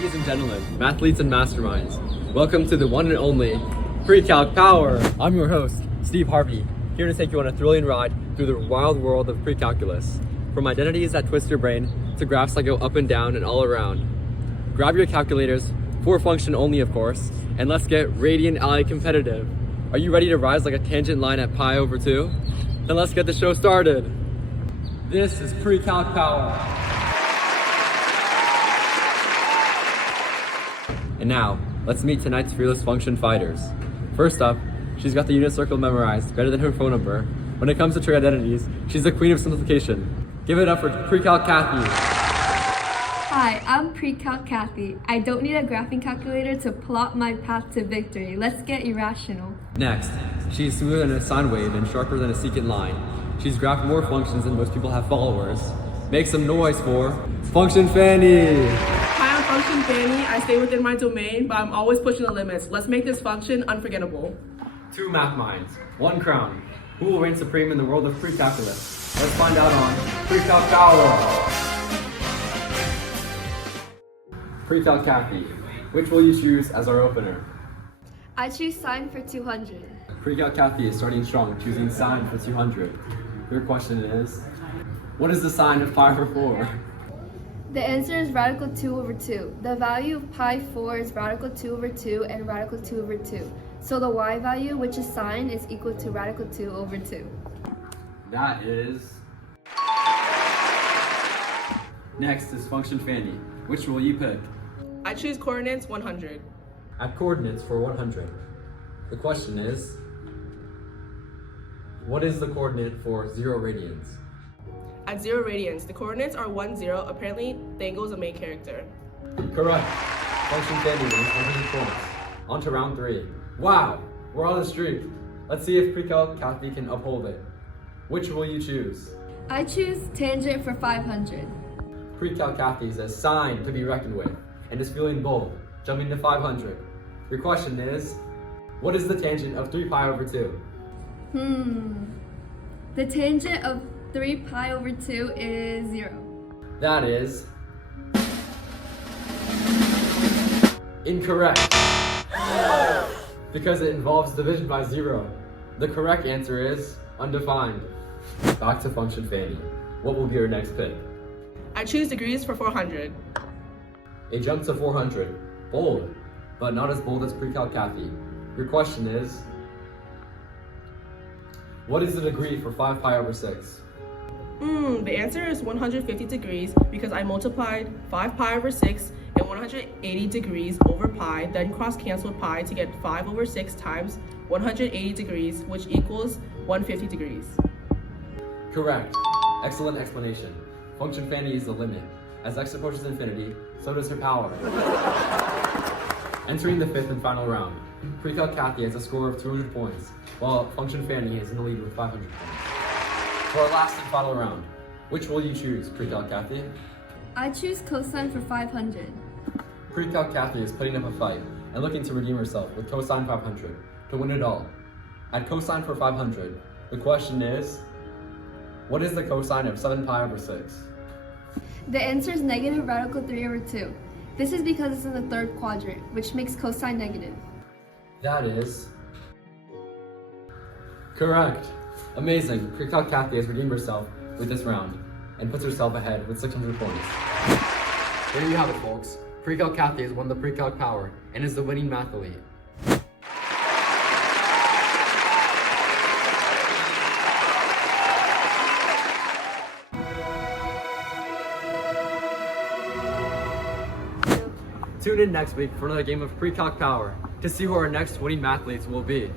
Ladies and gentlemen, mathletes and masterminds, welcome to the one and only Precalc Power. I'm your host, Steve Harvey, here to take you on a thrilling ride through the wild world of pre-calculus. From identities that twist your brain to graphs that go up and down and all around. Grab your calculators, for function only of course, and let's get radiant ally competitive. Are you ready to rise like a tangent line at pi over 2? Then let's get the show started. This is Precalc Power. And now, let's meet tonight's fearless function fighters. First up, she's got the unit circle memorized better than her phone number. When it comes to trig identities, she's the queen of simplification. Give it up for Precalc Kathy. Hi, I'm Precalc Kathy. I don't need a graphing calculator to plot my path to victory. Let's get irrational. Next, she's smoother than a sine wave and sharper than a secant line. She's graphed more functions than most people have followers. Make some noise for Function Fanny. Hi, I'm Function Fanny. I stay within my domain, but I'm always pushing the limits. Let's make this function unforgettable. 2 math minds, 1 crown. Who will reign supreme in the world of pre-calculus? Let's find out on Precalc Power. Precalc Kathy, which will you choose as our opener? I choose sine for 200. Precalc Kathy is starting strong, choosing sine for 200. Your question is, what is the sine of pi over 4? The answer is radical 2 over 2. The value of pi 4 is radical 2 over 2 and radical 2 over 2. So the y value, which is sine, is equal to radical 2 over 2. That is... Next is Function Fanny. Which will you pick? I choose coordinates 100. At coordinates for 100. The question is, what is the coordinate for 0 radians? At 0 radians, the coordinates are 1, 0. Apparently, the angle is a main character. Correct. Function Fanny wins 100 points. On to round 3. Wow, we're on a streak. Let's see if Precalc Kathy can uphold it. Which will you choose? I choose tangent for 500. Precalc Kathy says sine to be reckoned with and is feeling bold, jumping to 500. Your question is, what is the tangent of 3 pi over 2? The tangent of 3 pi over 2 is 0. That is... incorrect. Because it involves division by 0. The correct answer is undefined. Back to Function Fanny. What will be your next pick? I choose degrees for 400. A jump to 400. Bold, but not as bold as Precalc Kathy. Your question is, what is the degree for 5 pi over 6? The answer is 150 degrees because I multiplied 5 pi over 6 and 180 degrees over pi, then cross-canceled pi to get 5 over 6 times 180 degrees, which equals 150 degrees. Correct. Excellent explanation. Function Fanny is the limit. As x approaches infinity, so does her power. Entering the 5th and final round, Precalc Kathy has a score of 200 points, while Function Fanny is in the lead with 500 points. For our last and final round, which will you choose, Precalc Kathy? I choose cosine for 500. Precalc Kathy is putting up a fight and looking to redeem herself with cosine 500 to win it all. At cosine for 500, the question is, what is the cosine of 7 pi over 6? The answer is negative radical 3 over 2. This is because it's in the 3rd quadrant, which makes cosine negative. That is... correct. Amazing. Precalc Kathy has redeemed herself with this round and puts herself ahead with 600 points. There you have it, folks. Precalc Kathy has won the Precalc Power and is the winning math elite. Tune in next week for another game of Precalc Power to see who our next winning mathletes will be.